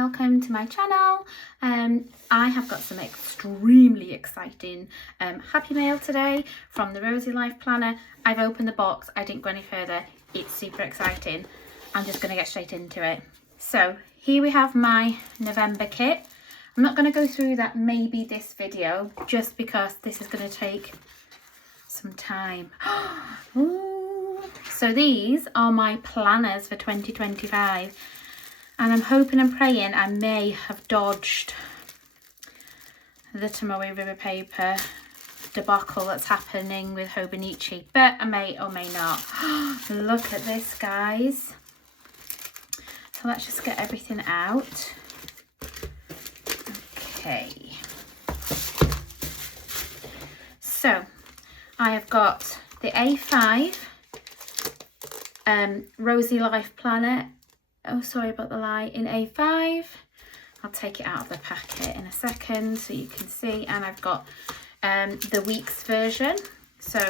welcome to my channel. I have got some extremely exciting happy mail today from the Rosy Life Planner. I've opened the box, I didn't go any further. It's super exciting. I'm just going to get straight into it. So here we have my November kit. I'm not going to go through that maybe this video just because this is going to take some time. Ooh. So these are my planners for 2025. And I'm hoping and praying I may have dodged the Tomoe River paper debacle that's happening with Hobonichi, but I may or may not. Look at this, guys. So let's just get everything out. Okay. So I have got the A5 Rosy Life Planner. Oh, sorry about the light. In A5. I'll take it out of the packet in a second so you can see. And I've got the week's version. So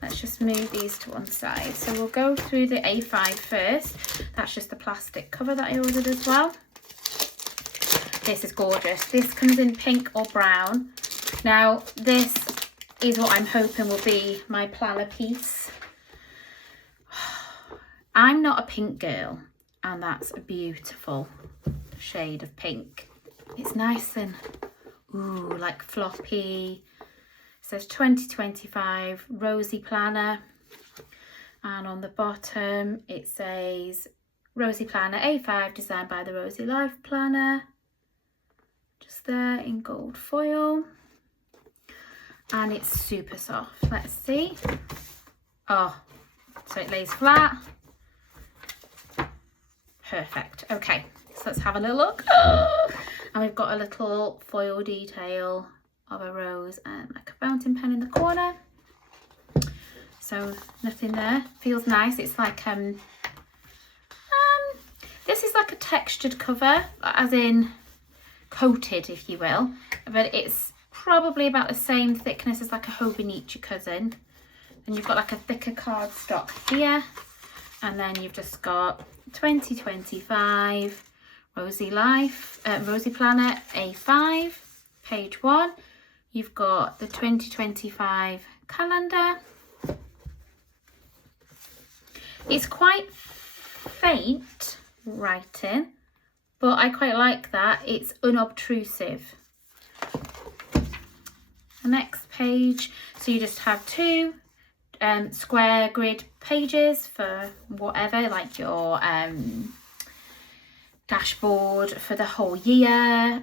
let's just move these to one side. So we'll go through the A5 first. That's just the plastic cover that I ordered as well. This is gorgeous. This comes in pink or brown. Now this is what I'm hoping will be my planner piece. I'm not a pink girl. And that's a beautiful shade of pink. It's nice and, ooh, like floppy. It says 2025 Rosy Planner. And on the bottom it says Rosy Planner A5 designed by the Rosy Life Planner. Just there in gold foil. And it's super soft. Let's see. Oh, so it lays flat. Perfect. Okay, so let's have a little look. Oh! And we've got a little foil detail of a rose and like a fountain pen in the corner. So nothing there. Feels nice. It's like this is like a textured cover, as in coated, if you will, but it's probably about the same thickness as like a Hobonichi cousin. And you've got like a thicker cardstock here, and then you've just got 2025 Rosy Life, Rosy Planner A5, page 1. You've got the 2025 calendar. It's quite faint writing, but I quite like that. It's unobtrusive. The next page, so you just have two square grid pages for whatever, like your dashboard for the whole year,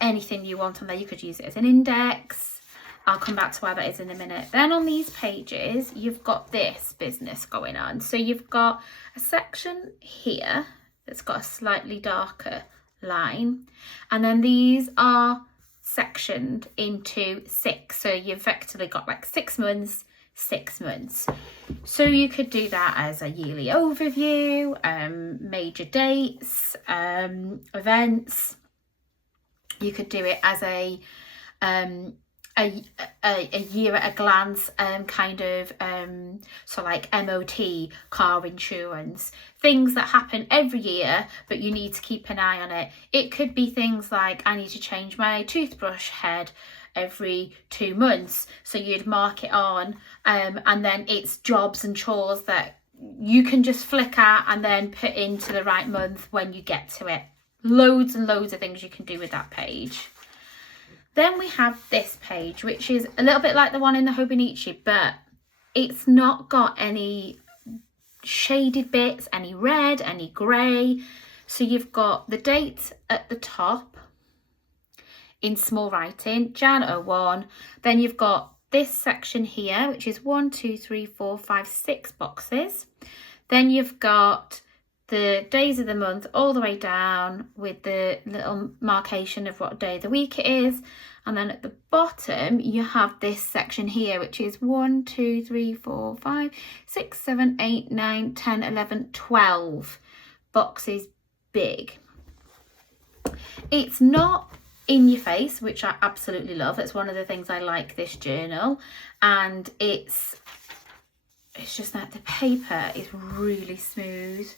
anything you want on there. You could use it as an index. I'll come back to why that is in a minute. Then on these pages you've got this business going on. So you've got a section here that's got a slightly darker line, and then these are sectioned into 6, so you've effectively got like 6 months, 6 months. So you could do that as a yearly overview, major dates, events. You could do it as a year at a glance, kind of, so like MOT, car insurance, things that happen every year but you need to keep an eye on it. It could be things like, I need to change my toothbrush head every 2 months, so you'd mark it on, and then it's jobs and chores that you can just flick at and then put into the right month when you get to it. Loads and loads of things you can do with that page. Then we have this page, which is a little bit like the one in the Hobonichi, but it's not got any shaded bits, any red, any grey. So you've got the date at the top in small writing, Jan 01. Then you've got this section here, which is 1, 2, 3, 4, 5, 6 boxes. Then you've got the days of the month all the way down with the little marcation of what day of the week it is. And then at the bottom you have this section here, which is 1, 2, 3, 4, 5, 6, 7, 8, 9, 10, 11, 12 boxes big. It's not in your face, which I absolutely love. That's one of the things I like this journal. And it's just that the paper is really smooth.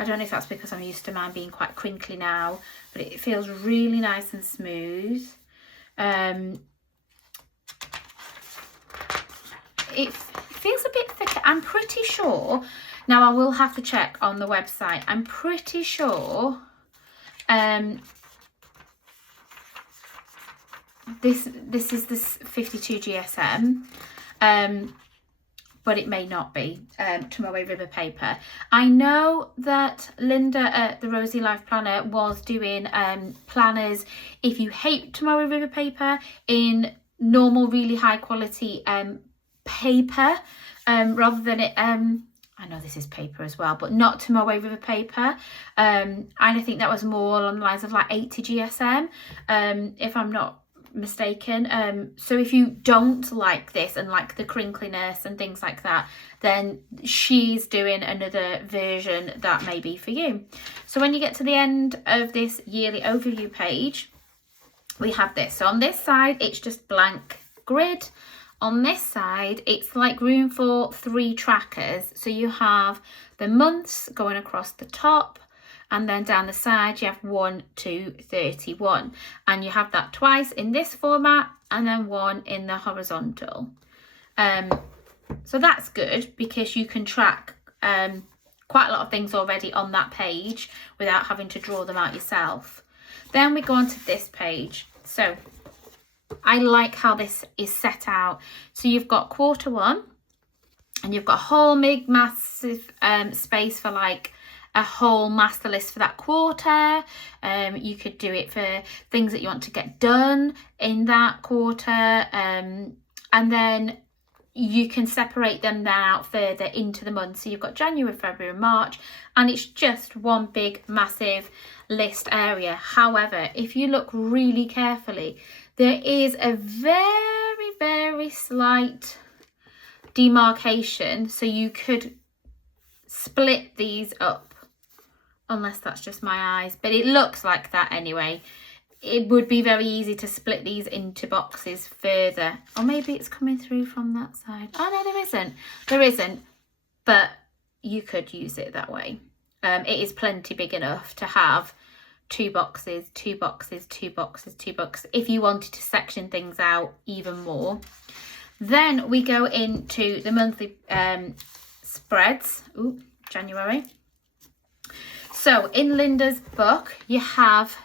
I don't know if that's because I'm used to mine being quite crinkly now, but it feels really nice and smooth. It feels a bit thicker. I'm pretty sure, now I will have to check on the website, I'm pretty sure this is this 52 GSM, but it may not be Tomoe River paper. I know that Linda at the Rosy Life Planner was doing planners if you hate Tomoe River paper in normal, really high quality paper, rather than it, I know this is paper as well, but not Tomoe River paper. And I think that was more along the lines of like 80 GSM, if I'm not mistaken. So if you don't like this and like the crinkliness and things like that, then she's doing another version that may be for you. So when you get to the end of this yearly overview page, we have this. So on this side, it's just blank grid. On this side, it's like room for 3 trackers. So you have the months going across the top, and then down the side you have 1 to 31, and you have that twice in this format and then 1 in the horizontal. So that's good because you can track quite a lot of things already on that page without having to draw them out yourself. Then we go on to this page. So I like how this is set out. So you've got Q1, and you've got a whole big massive space for like a whole master list for that quarter. You could do it for things that you want to get done in that quarter, and then you can separate them then out further into the months. So you've got January, February, March, and it's just one big massive list area. However, if you look really carefully, there is a very, very slight demarcation, so you could split these up, unless that's just my eyes, but it looks like that anyway. It would be very easy to split these into boxes further, or maybe it's coming through from that side. Oh no, there isn't, but you could use it that way. It is plenty big enough to have 2 boxes, 2 boxes, 2 boxes, 2 boxes, if you wanted to section things out even more. Then we go into the monthly spreads. Ooh, January. So in Linda's book, you have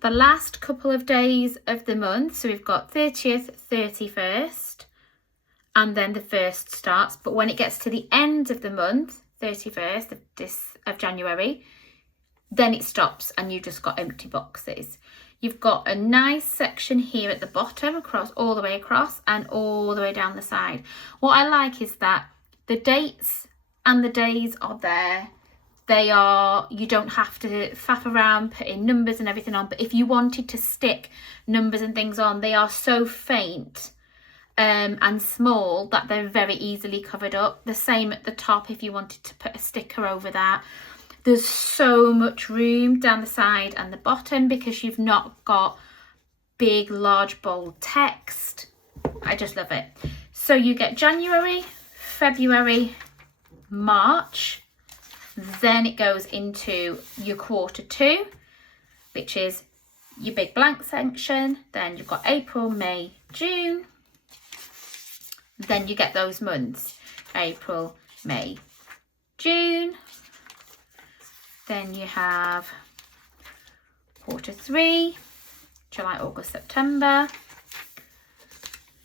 the last couple of days of the month. So we've got 30th, 31st, and then the 1st starts. But when it gets to the end of the month, 31st of January, then it stops and you've just got empty boxes. You've got a nice section here at the bottom, across all the way across and all the way down the side. What I like is that the dates and the days are there. They are, you don't have to faff around putting numbers and everything on, but if you wanted to stick numbers and things on, they are so faint and small that they're very easily covered up. The same at the top if you wanted to put a sticker over that. There's so much room down the side and the bottom because you've not got big, large, bold text. I just love it. So you get January, February, March. Then it goes into your Q2, which is your big blank section. Then you've got April, May, June. Then you get those months, April, May, June. Then you have Q3, July, August, September,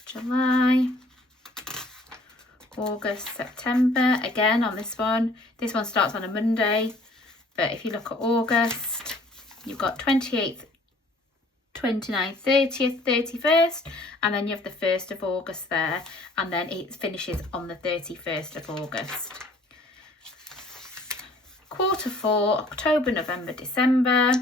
July, August, September. Again on this one starts on a Monday, but if you look at August, you've got 28th, 29th, 30th, 31st, and then you have the 1st of August there, and then it finishes on the 31st of August. Q4, October, November, December.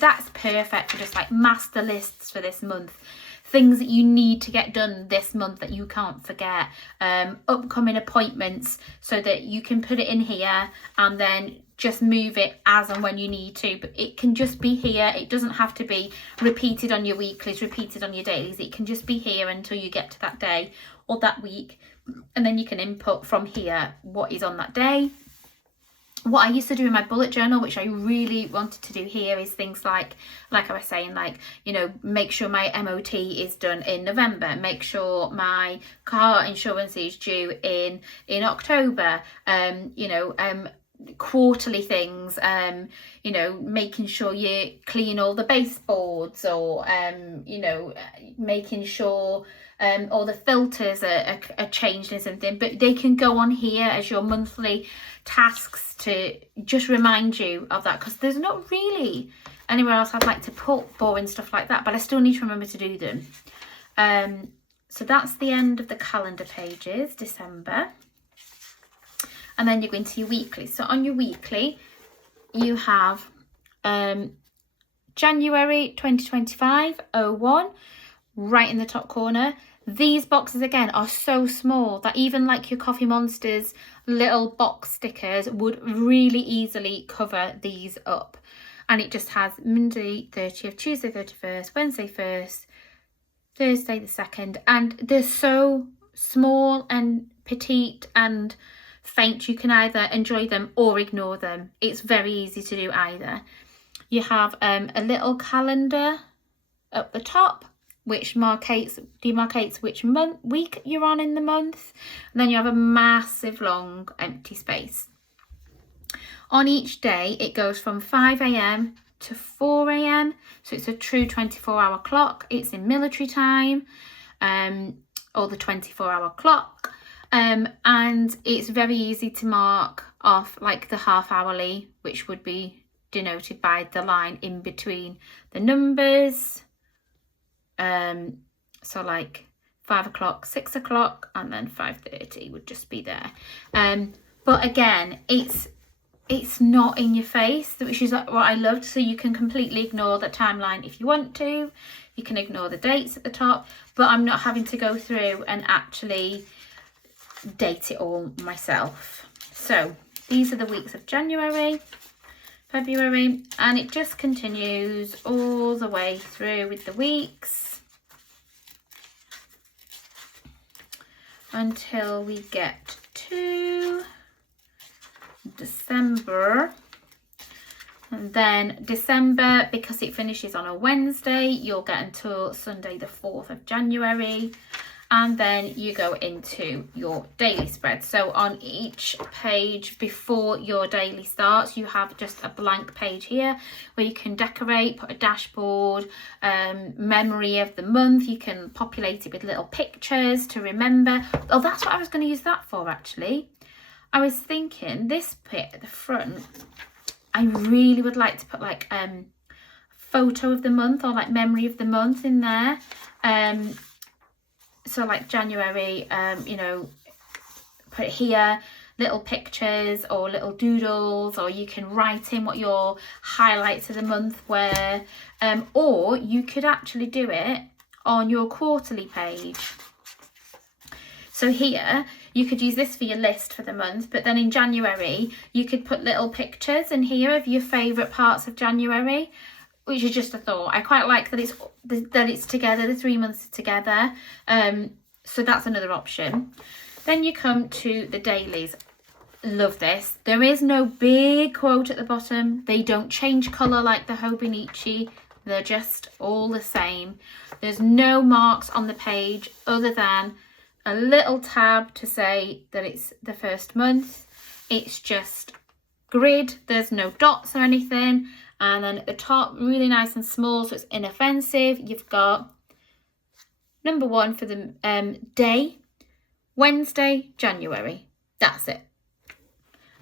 That's perfect for just like master lists for this month. Things that you need to get done this month that you can't forget. Upcoming appointments, so that you can put it in here and then just move it as and when you need to. But it can just be here. It doesn't have to be repeated on your weeklies, repeated on your dailies. It can just be here until you get to that day or that week. And then you can input from here what is on that day. what I used to do in my bullet journal, which I really wanted to do here, is things like I was saying, like, you know, make sure my MOT is done in November, make sure my car insurance is due in October, you know, quarterly things, you know, making sure you clean all the baseboards, or you know, making sure all the filters are changed and something. But they can go on here as your monthly tasks to just remind you of that, because there's not really anywhere else I'd like to put boring stuff like that, but I still need to remember to do them. So that's the end of the calendar pages, December. And then you go into your weekly. So on your weekly, you have January 2025 01 right in the top corner. These boxes again are so small that even like your Coffee Monsters little box stickers would really easily cover these up. And it just has Monday 30th, Tuesday 31st, Wednesday 1st, Thursday the 2nd, and they're so small and petite and faint. You can either enjoy them or ignore them. It's very easy to do either. You have a little calendar up the top, which demarcates which week you're on in the month, and then you have a massive long empty space. On each day it goes from 5 a.m. to 4 a.m. so it's a true 24-hour clock. It's in military time, or the 24-hour clock, and it's very easy to mark off like the half hourly, which would be denoted by the line in between the numbers. So like 5 o'clock, 6 o'clock, and then 5:30 would just be there. But again, it's not in your face, which is what I loved. So you can completely ignore the timeline if you want to. You can ignore the dates at the top, but I'm not having to go through and actually date it all myself. So these are the weeks of January, February, and it just continues all the way through with the weeks until we get to December. And then December, because it finishes on a Wednesday, you'll get until Sunday the 4th of January, and then you go into your daily spread. So on each page before your daily starts, you have just a blank page here where you can decorate, put a dashboard, memory of the month. You can populate it with little pictures to remember. Oh, that's what I was going to use that for, actually. I was thinking this bit at the front, I really would like to put like photo of the month, or like memory of the month in there. So like January, you know, put it here, little pictures or little doodles, or you can write in what your highlights of the month were, or you could actually do it on your quarterly page. So here, you could use this for your list for the month, but then in January, you could put little pictures in here of your favourite parts of January, which is just a thought. I quite like that it's together, the 3 months together. So that's another option. Then you come to the dailies. Love this. There is no big quote at the bottom. They don't change colour like the Hobonichi. They're just all the same. There's no marks on the page other than a little tab to say that it's the first month. It's just grid. There's no dots or anything. And then at the top, really nice and small, so it's inoffensive, you've got number 1 for the day, Wednesday, January. That's it.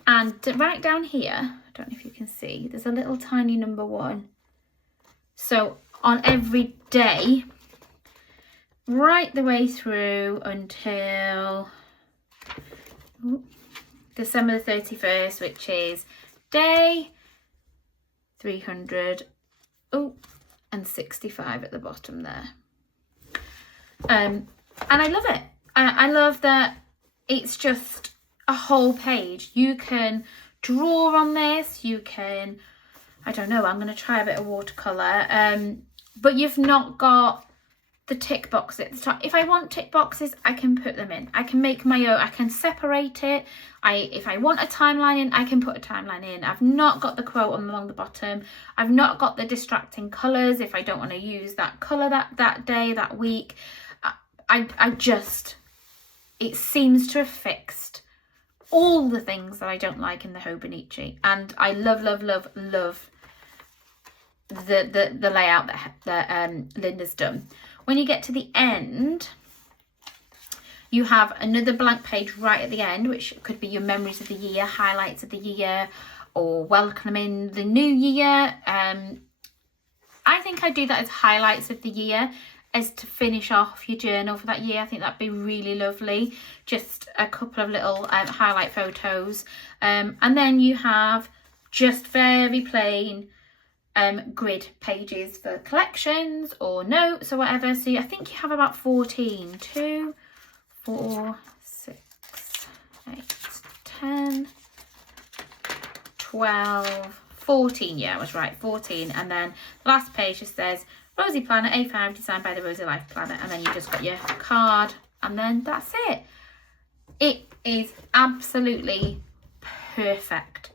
And right down here, I don't know if you can see, there's a little tiny number 1. So on every day, right the way through until December the 31st, which is day 365 at the bottom there. And I love it. I love that it's just a whole page. You can draw on this, you can, I don't know, I'm going to try a bit of watercolour, but you've not got the tick box at the top. If I want tick boxes, I can put them in. I can make my own. I can separate it. If I want a timeline in, I can put a timeline in. I've not got the quote along the bottom. I've not got the distracting colours if I don't want to use that colour that day, that week. I just, it seems to have fixed all the things that I don't like in the Hobonichi. And I love, love, love, love the layout that Linda's done. When you get to the end, you have another blank page right at the end, which could be your memories of the year, highlights of the year, or welcoming the new year. I think I do that as highlights of the year, as to finish off your journal for that year. I think that'd be really lovely. Just a couple of little highlight photos. And then you have just very plain grid pages for collections or notes or whatever. So I think you have about 14. 2, 4, 6, 8, 10, 12, 14. Yeah, I was right, 14. And then the last page just says Rosie Planner A5 designed by the Rosie Life Planner, and then you just got your card, and then that's it. It is absolutely perfect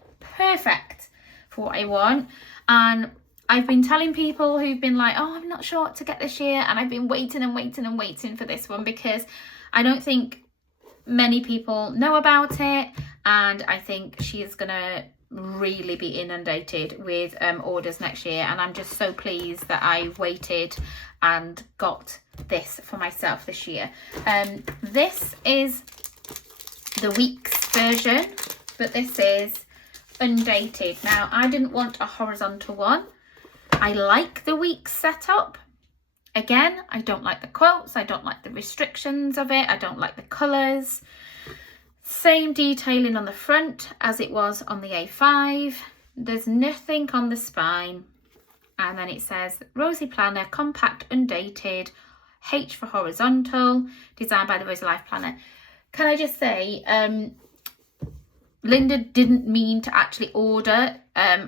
for what I want. And I've been telling people who've been like, oh, I'm not sure what to get this year, and I've been waiting and waiting and waiting for this one, because I don't think many people know about it, and I think she is gonna really be inundated with orders next year, and I'm just so pleased that I waited and got this for myself this year. This is the weeks version, but this is undated. Now, I didn't want a horizontal one. I like the weeks setup. Again, I don't like the quotes, I don't like the restrictions of it, I don't like the colours. Same detailing on the front as it was on the A5. There's nothing on the spine. And then it says Rosie Planner, compact, undated, H for horizontal, designed by the Rosie Life Planner. Can I just say, Linda didn't mean to actually order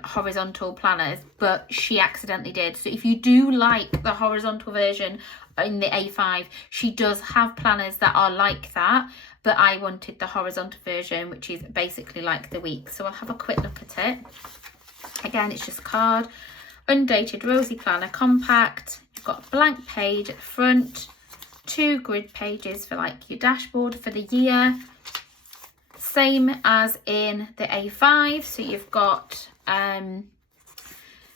horizontal planners, but she accidentally did. So if you do like the horizontal version in the A5, she does have planners that are like that, but I wanted the horizontal version, which is basically like the week. So I'll have a quick look at it. Again, it's just card, undated Rosie Planner, compact. You've got a blank page at the front, 2 grid pages for like your dashboard for the year. Same as in the A5. So you've got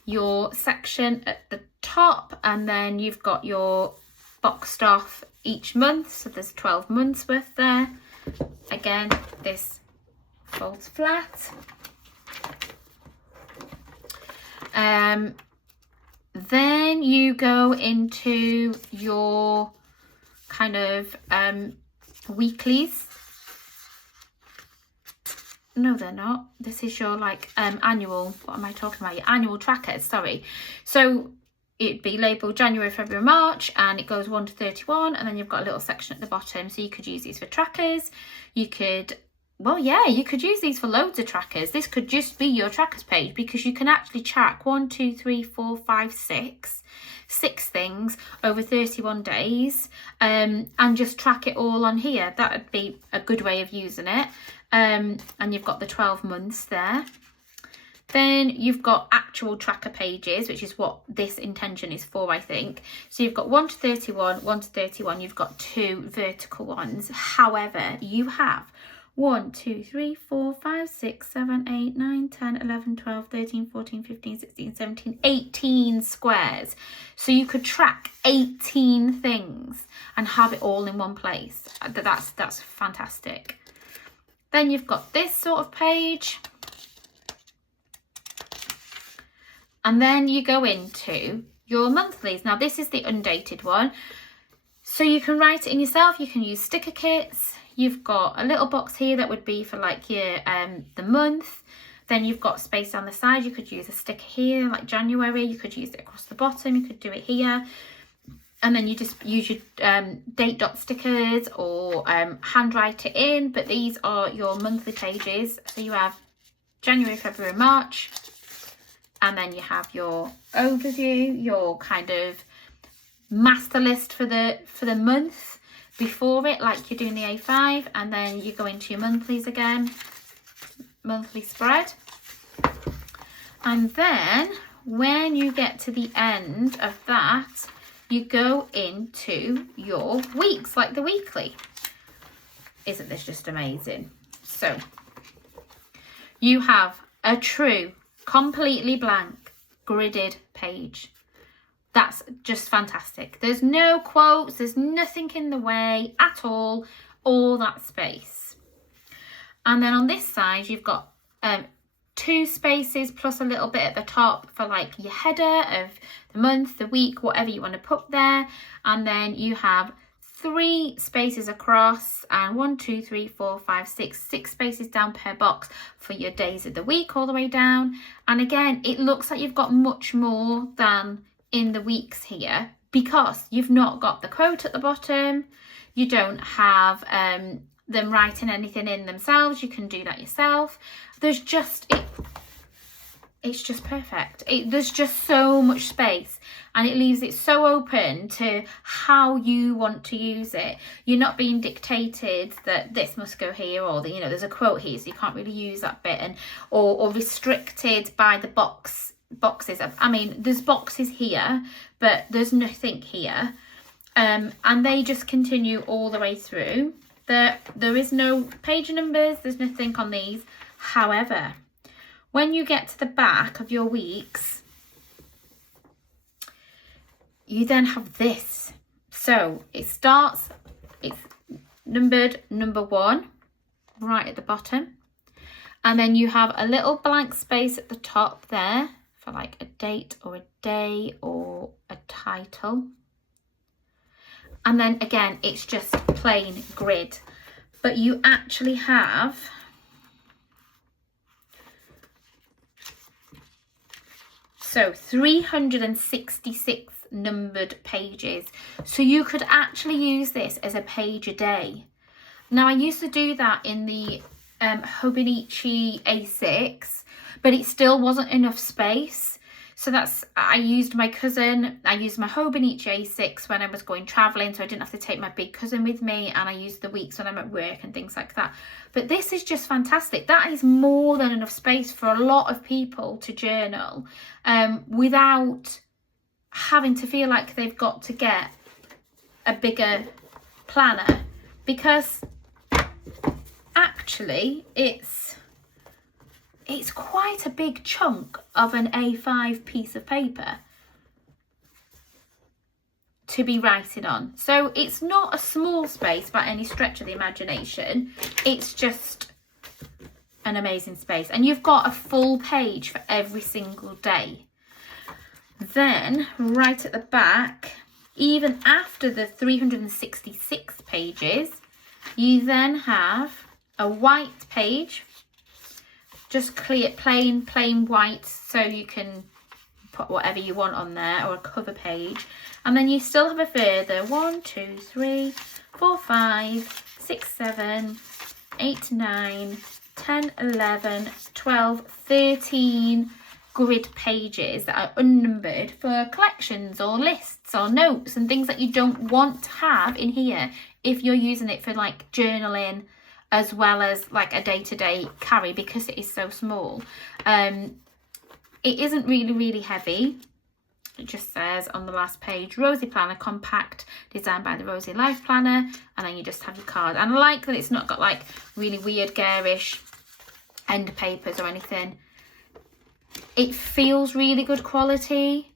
your section at the top, and then you've got your boxed off each month. So there's 12 months worth there. Again, this folds flat. Then you go into your kind of weeklies. No, they're not. This is your like annual, what am I talking about? Your annual trackers, sorry. So it'd be labelled January, February, March, and it goes 1 to 31, and then you've got a little section at the bottom. So you could use these for trackers. You could, well, yeah, you could use these for loads of trackers. This could just be your trackers page, because you can actually track 1, 2, 3, 4, 5, 6 things over 31 days, and just track it all on here. That would be a good way of using it. And you've got the 12 months there. Then you've got actual tracker pages, which is what this intention is for, I think. So you've got 1 to 31, 1 to 31. You've got 2 vertical ones. However, you have 1, 2, 3, 4, 5, 6, 7, 8, 9, 10, 11, 12, 13, 14, 15, 16, 17, 18 squares. So you could track 18 things and have it all in one place. That's fantastic. Then you've got this sort of page. And then you go into your monthlies. Now this is the undated one. So you can write it in yourself. You can use sticker kits. You've got a little box here that would be for like your the month. Then you've got space on the side. You could use a sticker here, like January. You could use it across the bottom. You could do it here. And then you just use your date dot stickers or handwrite it in. But these are your monthly pages. So you have January, February, March. And then you have your overview, your kind of master list for the month before it, like you're doing the A5, and then you go into your monthlies again, monthly spread. And then when you get to the end of that, you go into your weeks, like the weekly. Isn't this just amazing? So you have a true, completely blank, gridded page. That's just fantastic. There's no quotes, there's nothing in the way at all that space. And then on this side, you've got 2 spaces plus a little bit at the top for like your header of the month, the week, whatever you want to put there. And then you have 3 spaces across, and 1, 2, 3, 4, 5, 6 spaces down per box for your days of the week all the way down. And again, it looks like you've got much more than in the weeks here, because you've not got the quote at the bottom. You don't have them writing anything in themselves. You can do that yourself. There's just it's just perfect. There's just so much space, and it leaves it so open to how you want to use it. You're not being dictated that this must go here, or there's a quote here, so you can't really use that bit, and or restricted by the boxes. I mean, there's boxes here, but there's nothing here, and they just continue all the way through. There is no page numbers, there's nothing on these. However, when you get to the back of your weeks, you then have this. So it's numbered number 1 right at the bottom, and then you have a little blank space at the top there for like a date or a day or a title. And then again, it's just plain grid, but you actually have so 366 numbered pages. So you could actually use this as a page a day. Now, I used to do that in the Hobonichi A6, but it still wasn't enough space. So I used my Hobonichi A6 when I was going traveling, so I didn't have to take my big cousin with me, and I used the weeks when I'm at work and things like that. But this is just fantastic. That is more than enough space for a lot of people to journal without having to feel like they've got to get a bigger planner, because actually it's quite a big chunk of an A5 piece of paper to be writing on. So it's not a small space by any stretch of the imagination. It's just an amazing space. And you've got a full page for every single day. Then right at the back, even after the 366 pages, you then have a white page, just clear, plain white, so you can put whatever you want on there, or a cover page. And then you still have a further 1, 2, 3, 4, 5, 6, 7, 8, 9, 10, 11, 12, 13 grid pages that are unnumbered for collections or lists or notes and things that you don't want to have in here if you're using it for like journaling as well as like a day-to-day carry, because it is so small. It isn't really heavy. It just says on the last page, Rosie Planner Compact, designed by the Rosie Life Planner, and then you just have your card. And I like that it's not got like really weird garish end papers or anything. It feels really good quality.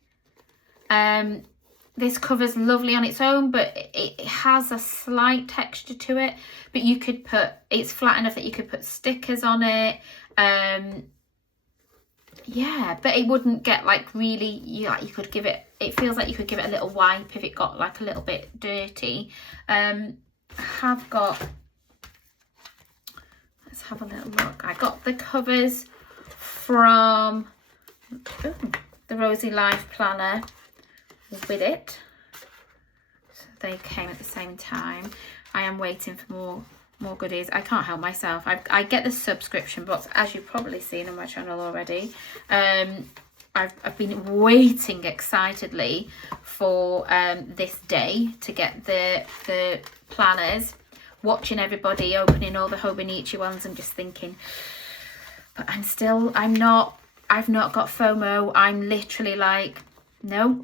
This cover's lovely on its own, but it has a slight texture to it. But you could it's flat enough that you could put stickers on it. Yeah, but it wouldn't get like really, you could give it, it feels like you could give it a little wipe if it got like a little bit dirty. I have got, let's have a little look. I got the covers from the Rosie Life Planner with it. So they came at the same time. I am waiting for more goodies. I can't help myself. I get the subscription box, as you've probably seen on my channel already. I've been waiting excitedly for this day to get the planners, watching everybody opening all the Hobonichi ones and just thinking, but I've not got FOMO. I'm literally like, no,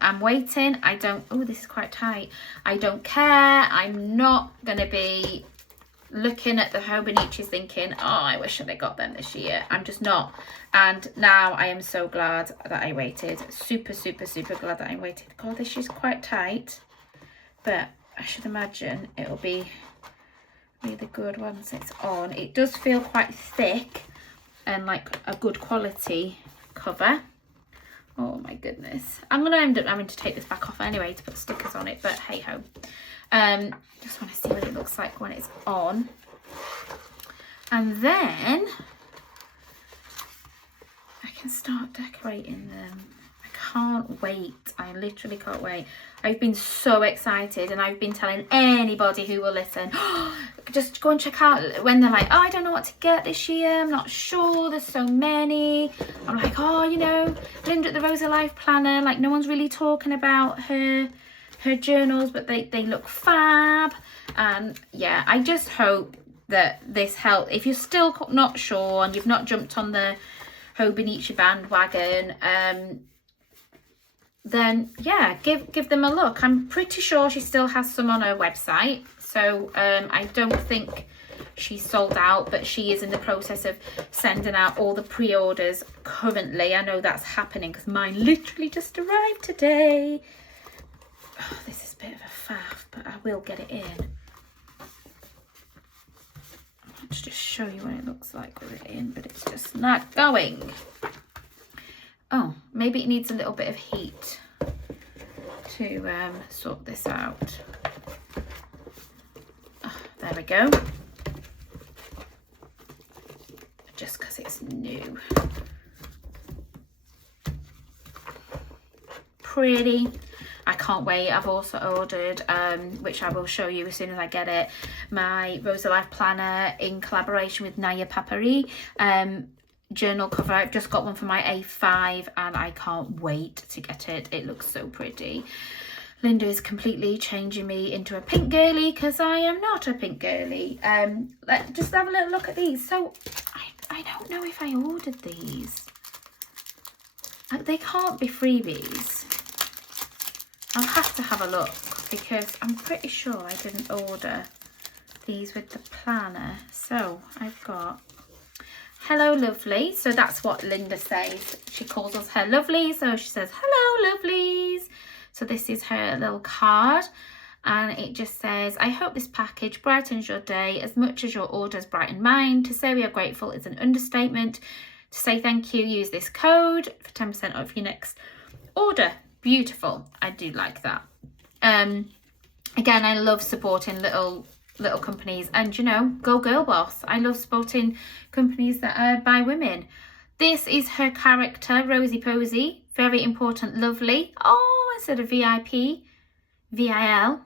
I'm waiting. Oh, this is quite tight. I don't care. I'm not going to be looking at the Hobonichis thinking, oh, I wish I got them this year. I'm just not. And now I am so glad that I waited. Super glad that I waited. God, this is quite tight, but I should imagine it'll be really good once it's on. It does feel quite thick and like a good quality cover. Oh my goodness. I'm going to end up having to take this back off anyway to put stickers on it, but hey ho. Just want to see what it looks like when it's on. And then I can start decorating them. I can't wait. I literally can't wait. I've been so excited, and I've been telling anybody who will listen, just go and check out, when they're like, oh, I don't know what to get this year, I'm not sure, there's so many. I'm like, oh, you know, Linda at the Rosa Life Planner, like no one's really talking about her journals, but they look fab. And yeah, I just hope that this helps. If you're still not sure and you've not jumped on the Hobonichi bandwagon, then yeah, give them a look. I'm pretty sure she still has some on her website, so I don't think she's sold out, but she is in the process of sending out all the pre-orders currently. I know that's happening because mine literally just arrived today. Oh, this is a bit of a faff, but I will get it in. Let's just show you what it looks like with it in, but it's just not going. Oh, maybe it needs a little bit of heat to sort this out. Oh, there we go. Just because it's new. Pretty. I can't wait. I've also ordered, which I will show you as soon as I get it, my Rosa Life Planner in collaboration with Naya Papari journal cover. I've just got one for my A5 and I can't wait to get it. It looks so pretty. Linda is completely changing me into a pink girly because I am not a pink girly. Let's just have a little look at these. So I don't know if I ordered these. They can't be freebies. I'll have to have a look because I'm pretty sure I didn't order these with the planner. So I've got Hello Lovely. So that's what Linda says. She calls us her lovely. So she says, hello lovelies. So this is her little card. And it just says, I hope this package brightens your day as much as your orders brighten mine. To say we are grateful is an understatement. To say thank you, use this code for 10% off your next order. Beautiful. I do like that. Again, I love supporting little companies, and you know, go girl boss. I love supporting companies that are by women. This is her character, Rosie Posy. Very important, lovely. Oh, instead of VIP, VIL.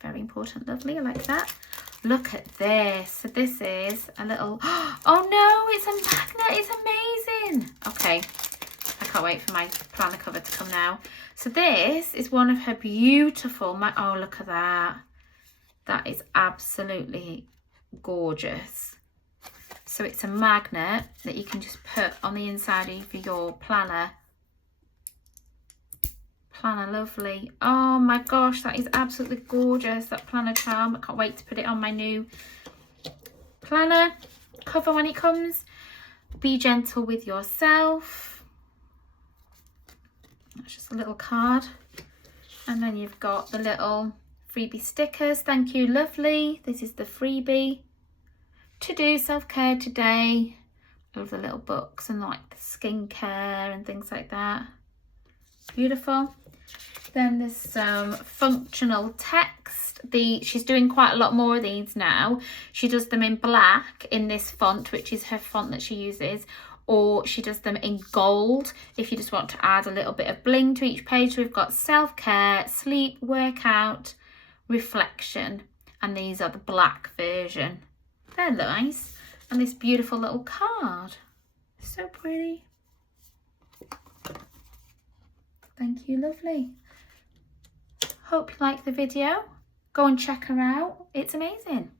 Very important, lovely. I like that. Look at this. So this is a little, oh no, it's a magnet. It's amazing. Okay. I can't wait for my planner cover to come now. So this is one of her beautiful, oh, look at that. That is absolutely gorgeous. So it's a magnet that you can just put on the inside of your planner. Planner lovely. Oh my gosh, that is absolutely gorgeous, that planner charm. I can't wait to put it on my new planner cover when it comes. Be gentle with yourself. That's just a little card. And then you've got the little freebie stickers. Thank you, lovely. This is the freebie. To do self-care today. I love the little books and like the skincare and things like that. Beautiful. Then there's some functional text. She's doing quite a lot more of these now. She does them in black in this font, which is her font that she uses, or she does them in gold if you just want to add a little bit of bling to each page. So we've got self-care, sleep, workout, reflection, and these are the black version. They're nice. And this beautiful little card. So pretty. Thank you, lovely. Hope you like the video. Go and check her out. It's amazing.